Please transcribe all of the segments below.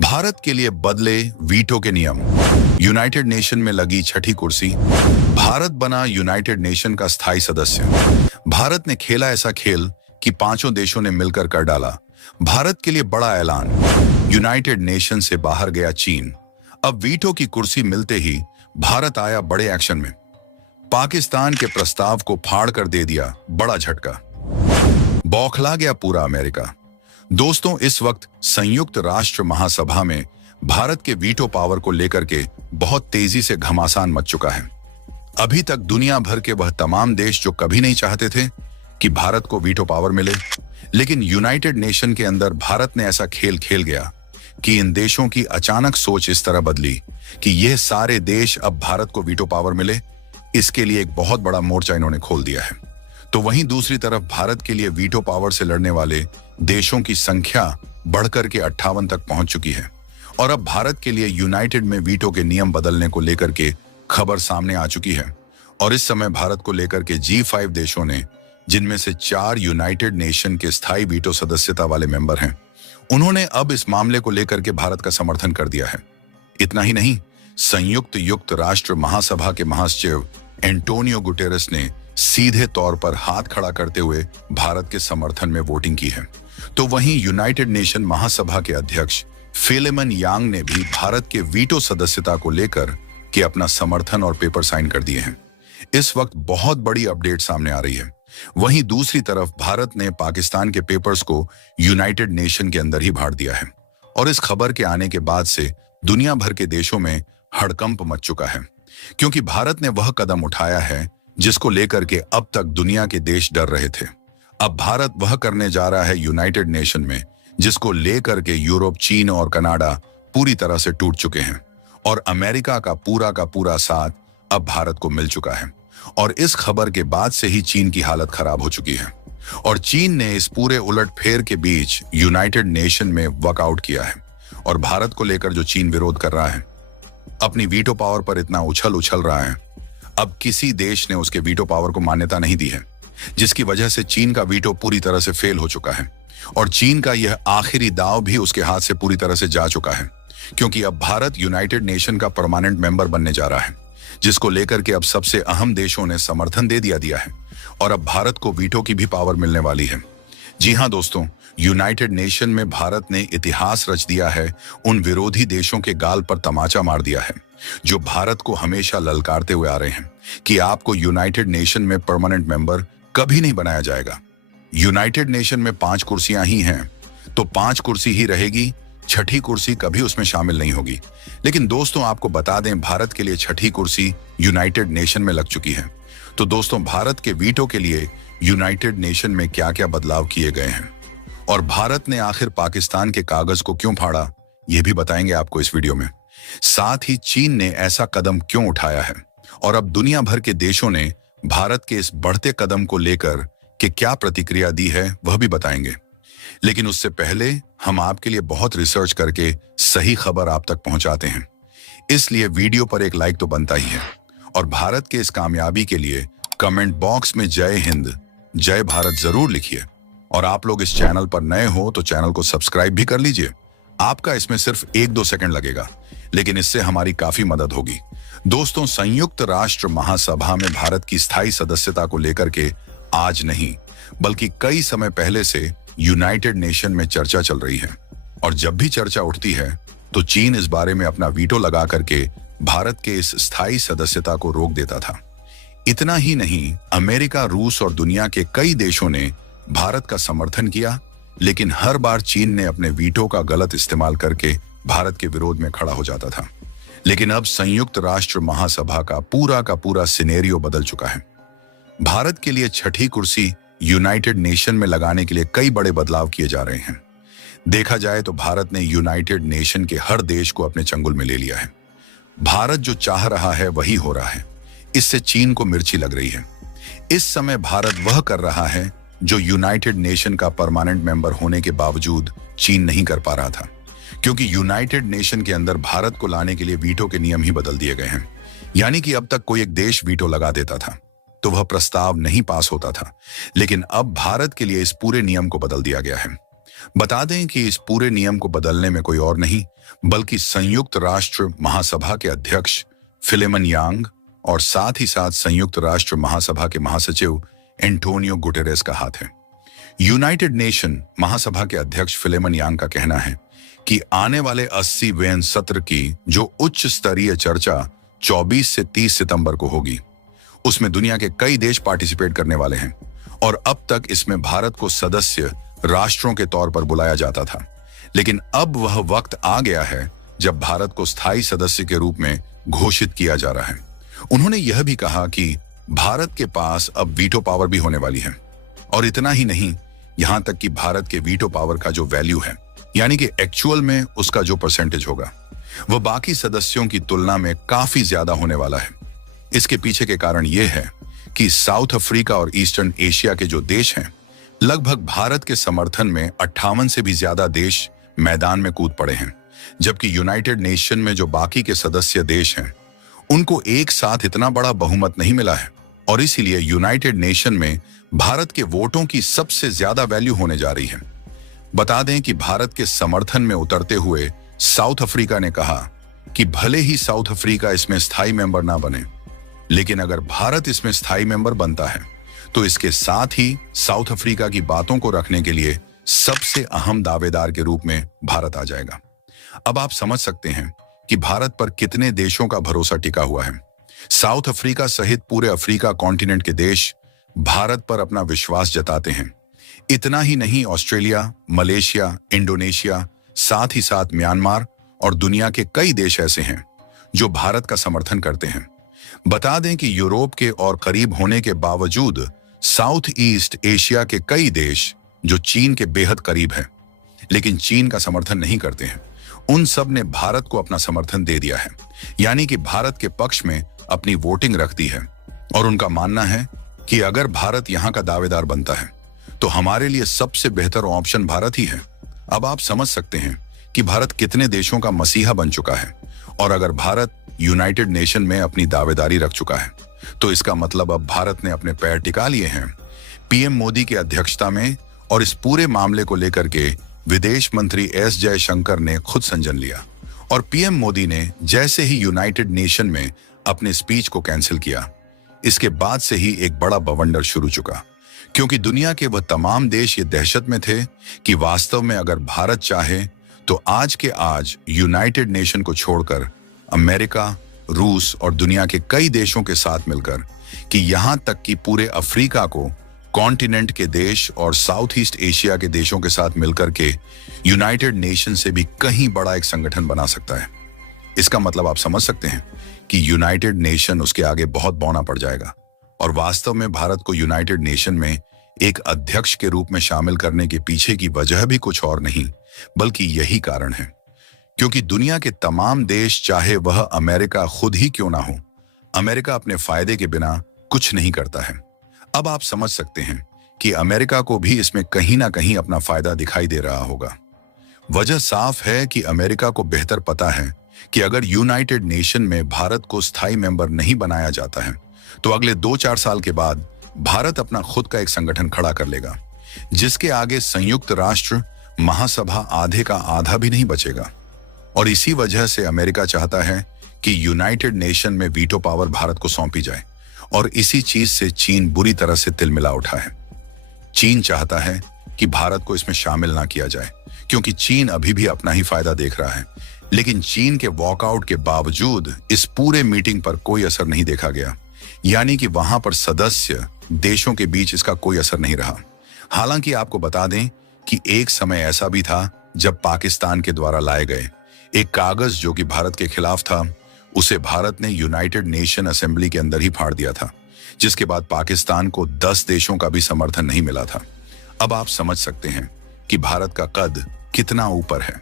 भारत के लिए बदले वीटो के नियम। यूनाइटेड नेशन में लगी छठी कुर्सी। भारत बना यूनाइटेड नेशन का स्थायी सदस्य। भारत ने खेला ऐसा खेल कि पांचों देशों ने मिलकर कर डाला। भारत के लिए बड़ा ऐलान। यूनाइटेड नेशन से बाहर गया चीन। अब वीटो की कुर्सी मिलते ही भारत आया बड़े एक्शन में। पाकिस्तान के प्रस्ताव को फाड़ कर दे दिया बड़ा झटका। बौखला गया पूरा अमेरिका। दोस्तों, इस वक्त संयुक्त राष्ट्र महासभा में भारत के वीटो पावर को लेकर के बहुत तेजी से घमासान मच चुका है। अभी तक दुनिया भर के वह तमाम देश जो कभी नहीं चाहते थे कि भारत को वीटो पावर मिले, लेकिन यूनाइटेड नेशन के अंदर भारत ने ऐसा खेल खेल गया कि इन देशों की अचानक सोच इस तरह बदली कि यह सारे देश अब भारत को वीटो पावर मिले। इसके लिए एक बहुत बड़ा मोर्चा इन्होंने खोल दिया है। तो वहीं दूसरी तरफ भारत के लिए वीटो पावर से लड़ने वाले देशों की संख्या बढ़कर के 58 तक पहुंच चुकी है। और अब भारत के लिए यूनाइटेड में वीटो के नियम बदलने को लेकर के खबर सामने आ चुकी है। और इस समय भारत को लेकर के G5 देशों ने, जिनमें से 4 यूनाइटेड नेशन के स्थायी वीटो सदस्यता वाले मेंबर हैं, उन्होंने अब इस मामले को लेकर के भारत का समर्थन कर दिया है। इतना ही नहीं, संयुक्त राष्ट्र महासभा के महासचिव एंटोनियो गुटेरेस ने सीधे तौर पर हाथ खड़ा करते हुए भारत के समर्थन में वोटिंग की है। तो वहीं यूनाइटेड नेशन महासभा के अध्यक्ष फिलेमन यांग ने भी भारत के वीटो सदस्यता को लेकर के अपना समर्थन और पेपर साइन कर दिए हैं। इस वक्त बहुत बड़ी अपडेट सामने आ रही है। वहीं दूसरी तरफ भारत ने पाकिस्तान के पेपर्स को यूनाइटेड नेशन के अंदर ही भाड़ दिया है। और इस खबर के आने के बाद से दुनिया भर के देशों में हड़कंप मच चुका है, क्योंकि भारत ने वह कदम उठाया है जिसको लेकर के अब तक दुनिया के देश डर रहे थे। अब भारत वह करने जा रहा है यूनाइटेड नेशन में जिसको लेकर के यूरोप, चीन और कनाडा पूरी तरह से टूट चुके हैं। और अमेरिका का पूरा साथ अब भारत को मिल चुका है। और इस खबर के बाद से ही चीन की हालत खराब हो चुकी है। और चीन ने इस पूरे उलटफेर के बीच यूनाइटेड नेशन में वॉकआउट किया है। और भारत को लेकर जो चीन विरोध कर रहा है, अपनी वीटो पावर पर इतना उछल रहा है, अब किसी देश ने उसके वीटो पावर को मान्यता नहीं दी है, जिसकी वजह से चीन का वीटो पूरी तरह से फेल हो चुका है। और चीन का यह आखिरी दांव भी उसके हाथ से पूरी तरह से जा चुका है, क्योंकि अब भारत यूनाइटेड नेशन का परमानेंट मेंबर बनने जा रहा है, जिसको लेकर के अब सबसे अहम देशों ने समर्थन दे दिया है। और अब भारत को वीटो की भी पावर मिलने वाली है। जी हाँ दोस्तों, यूनाइटेड नेशन में भारत ने इतिहास रच दिया है। उन विरोधी देशों के गाल पर तमाचा मार दिया है जो भारत को हमेशा ललकारते हुए आ रहे हैं कि आपको यूनाइटेड नेशन में परमानेंट मेंबर कभी नहीं बनाया जाएगा। यूनाइटेड नेशन में 5 कुर्सियां ही हैं, तो 5 कुर्सी ही रहेगी। छठी कुर्सी कभी उसमें शामिल नहीं होगी। लेकिन दोस्तों, आपको बता दें, भारत के लिए छठी कुर्सी यूनाइटेड नेशन में लग चुकी है। तो दोस्तों, भारत के वीटो के लिए यूनाइटेड नेशन में क्या क्या बदलाव किए गए हैं और भारत ने आखिर पाकिस्तान के कागज को क्यों फाड़ा, यह भी बताएंगे आपको इस वीडियो में। साथ ही चीन ने ऐसा कदम क्यों उठाया है और अब दुनिया भर के देशों ने भारत के इस बढ़ते कदम को लेकर के क्या प्रतिक्रिया दी है, वह भी बताएंगे। लेकिन उससे पहले हम आपके लिए बहुत रिसर्च करके सही खबर आप तक पहुंचाते हैं, इसलिए वीडियो पर एक लाइक तो बनता ही है। और भारत के इस कामयाबी के लिए कमेंट बॉक्स में जय हिंद, जय भारत जरूर लिखिए। और आप लोग इस चैनल पर नए हो तो चैनल को सब्सक्राइब भी कर लीजिए। आपका इसमें सिर्फ 1-2 सेकंड लगेगा, लेकिन इससे हमारी काफी मदद होगी। दोस्तों, संयुक्त राष्ट्र महासभा में भारत की स्थायी सदस्यता को लेकर के आज नहीं बल्कि कई समय पहले से यूनाइटेड नेशन में चर्चा चल रही है। और जब भी चर्चा उठती है तो चीन इस बारे में अपना वीटो लगा करके भारत के इस स्थायी सदस्यता को रोक देता था। इतना ही नहीं, अमेरिका, रूस और दुनिया के कई देशों ने भारत का समर्थन किया, लेकिन हर बार चीन ने अपने वीटो का गलत इस्तेमाल करके भारत के विरोध में खड़ा हो जाता था। लेकिन अब संयुक्त राष्ट्र महासभा का पूरा सिनेरियो बदल चुका है। भारत के लिए छठी कुर्सी यूनाइटेड नेशन में लगाने के लिए कई बड़े बदलाव किए जा रहे हैं। देखा जाए तो भारत ने यूनाइटेड नेशन के हर देश को अपने चंगुल में ले लिया है। भारत जो चाह रहा है वही हो रहा है। इससे चीन को मिर्ची लग रही है। इस समय भारत वह कर रहा है जो यूनाइटेड नेशन का परमानेंट मेंबर होने के बावजूद चीन नहीं कर पा रहा था, क्योंकि यूनाइटेड नेशन के अंदर भारत को लाने के लिए वीटो के नियम ही बदल दिए गए हैं। यानी कि अब तक कोई एक देश वीटो लगा देता था तो वह प्रस्ताव नहीं पास होता था, लेकिन अब भारत के लिए इस पूरे नियम को बदल दिया गया है। बता दें कि इस पूरे नियम को बदलने में कोई और नहीं बल्कि संयुक्त राष्ट्र महासभा के अध्यक्ष फिलेमन यांग और साथ ही साथ संयुक्त राष्ट्र महासभा के महासचिव एंटोनियो गुटेरेस का हाथ है। यूनाइटेड नेशन महासभा के अध्यक्ष फिलेमन यांग का कहना है कि आने वाले 80वें सत्र की जो उच्च स्तरीय चर्चा 24 से 30 सितंबर को होगी, उसमें दुनिया के कई देश पार्टिसिपेट करने वाले हैं और अब तक इसमें भारत को सदस्य राष्ट्रों के तौर पर बुलाया जाता था। लेकिन अब वह वक्त आ गया है जब भारत को स्थायी सदस्य के रूप में घोषित किया जा रहा है। उन्होंने यह भी कहा कि भारत के पास अब वीटो पावर भी होने वाली है और इतना ही नहीं, यहां तक कि भारत के वीटो पावर का जो वैल्यू है, यानी कि एक्चुअल में उसका जो परसेंटेज होगा, वह बाकी सदस्यों की तुलना में काफी ज्यादा होने वाला है। इसके पीछे के कारण यह है कि साउथ अफ्रीका और ईस्टर्न एशिया के जो देश हैं, लगभग भारत के समर्थन में 58 से भी ज्यादा देश मैदान में कूद पड़े हैं, जबकि यूनाइटेड नेशन में जो बाकी के सदस्य देश हैं उनको एक साथ इतना बड़ा बहुमत नहीं मिला है और इसीलिए यूनाइटेड नेशन में भारत के वोटों की सबसे ज्यादा वैल्यू होने जा रही है। बता दें कि भारत के समर्थन में उतरते हुए साउथ अफ्रीका ने कहा कि भले ही साउथ अफ्रीका इसमें स्थायी मेंबर ना बने, लेकिन अगर भारत इसमें स्थायी मेंबर बनता है तो इसके साथ ही साउथ अफ्रीका की बातों को रखने के लिए सबसे अहम दावेदार के रूप में भारत आ जाएगा। अब आप समझ सकते हैं कि भारत पर कितने देशों का भरोसा टिका हुआ है। साउथ अफ्रीका सहित पूरे अफ्रीका कॉन्टिनेंट के देश भारत पर अपना विश्वास जताते हैं। इतना ही नहीं, ऑस्ट्रेलिया, मलेशिया, इंडोनेशिया, साथ ही साथ म्यांमार और दुनिया के कई देश ऐसे हैं जो भारत का समर्थन करते हैं। बता दें कि यूरोप के और करीब होने के बावजूद साउथ ईस्ट एशिया के कई देश जो चीन के बेहद करीब हैं, लेकिन चीन का समर्थन नहीं करते हैं, उन सब ने भारत को अपना समर्थन दे दिया है, यानी कि भारत के पक्ष में अपनी वोटिंग रख दी है और उनका मानना है कि अगर भारत यहां का दावेदार बनता है तो हमारे लिए सबसे बेहतर ऑप्शन भारत ही है। अब आप समझ सकते हैं कि भारत कितने देशों का मसीहा बन चुका है और अगर भारत यूनाइटेड नेशन में अपनी दावेदारी रख चुका है तो इसका मतलब अब भारत ने अपने पैर टिका लिए हैं। पीएम मोदी की अध्यक्षता में और इस पूरे मामले को लेकर के विदेश मंत्री एस जयशंकर ने खुद संज्ञान लिया और पीएम मोदी ने जैसे ही यूनाइटेड नेशन में अपने स्पीच को कैंसिल किया, इसके बाद से ही एक बड़ा बवंडर शुरू चुका, क्योंकि दुनिया के वह तमाम देश ये दहशत में थे कि वास्तव में अगर भारत चाहे तो आज के आज यूनाइटेड नेशन को छोड़कर अमेरिका, रूस और दुनिया के कई देशों के साथ मिलकर कि यहां तक कि पूरे अफ्रीका को कॉन्टिनेंट के देश और साउथ ईस्ट एशिया के देशों के साथ मिलकर के यूनाइटेड नेशन से भी कहीं बड़ा एक संगठन बना सकता है। इसका मतलब आप समझ सकते हैं कि यूनाइटेड नेशन उसके आगे बहुत बौना पड़ जाएगा और वास्तव में भारत को यूनाइटेड नेशन में एक अध्यक्ष के रूप में शामिल करने के पीछे की वजह भी कुछ और नहीं बल्कि यही कारण है, क्योंकि दुनिया के तमाम देश, चाहे वह अमेरिका खुद ही क्यों ना हो, अमेरिका अपने फायदे के बिना कुछ नहीं करता है। अब आप समझ सकते हैं कि अमेरिका को भी इसमें कहीं ना कहीं अपना फायदा दिखाई दे रहा होगा। वजह साफ है कि अमेरिका को बेहतर पता है कि अगर यूनाइटेड नेशन में भारत को स्थायी मेंबर नहीं बनाया जाता है तो अगले 2-4 साल के बाद भारत अपना खुद का एक संगठन खड़ा कर लेगा, जिसके आगे संयुक्त राष्ट्र महासभा आधे का आधा भी नहीं बचेगा। और इसी वजह से अमेरिका चाहता है कि यूनाइटेड नेशन में वीटो पावर भारत को सौंपी जाए और इसी चीज से चीन बुरी तरह से तिलमिला उठा है। चीन चाहता है कि भारत को इसमें शामिल ना किया जाए, क्योंकि चीन अभी भी अपना ही फायदा देख रहा है। लेकिन चीन के वॉकआउट के बावजूद इस पूरे मीटिंग पर कोई असर नहीं देखा गया, यानी कि वहां पर सदस्य देशों के बीच इसका कोई असर नहीं रहा। हालांकि आपको बता दें कि एक समय ऐसा भी था जब पाकिस्तान के द्वारा लाए गए एक कागज जो कि भारत के खिलाफ था, उसे भारत ने यूनाइटेड नेशन असेंबली के अंदर ही फाड़ दिया था, जिसके बाद पाकिस्तान को 10 देशों का भी समर्थन नहीं मिला था। अब आप समझ सकते हैं कि भारत का कद कितना ऊपर है।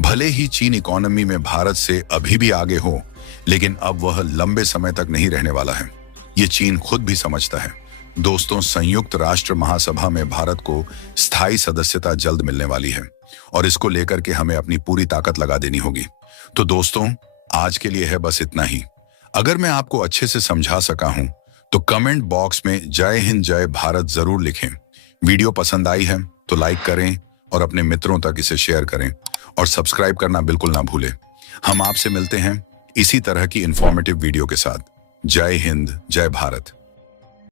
भले ही चीन इकोनॉमी में भारत से अभी भी आगे हो, लेकिन अब वह लंबे समय तक नहीं रहने वाला है। ये चीन खुद भी समझता है। दोस्तों, संयुक्त राष्ट्र महासभा में भारत को स्थायी सदस्यता जल्द मिलने वाली है और इसको लेकर के हमें अपनी पूरी ताकत लगा देनी होगी। तो दोस्तों, आज के लिए है बस इतना ही। अगर मैं आपको अच्छे से समझा सका हूं तो कमेंट बॉक्स में जय हिंद जय भारत जरूर लिखें। वीडियो पसंद आई है तो लाइक करें और अपने मित्रों तक इसे शेयर करें और सब्सक्राइब करना बिल्कुल ना भूलें। हम आपसे मिलते हैं इसी तरह की इंफॉर्मेटिव वीडियो के साथ। जय हिंद, जय भारत।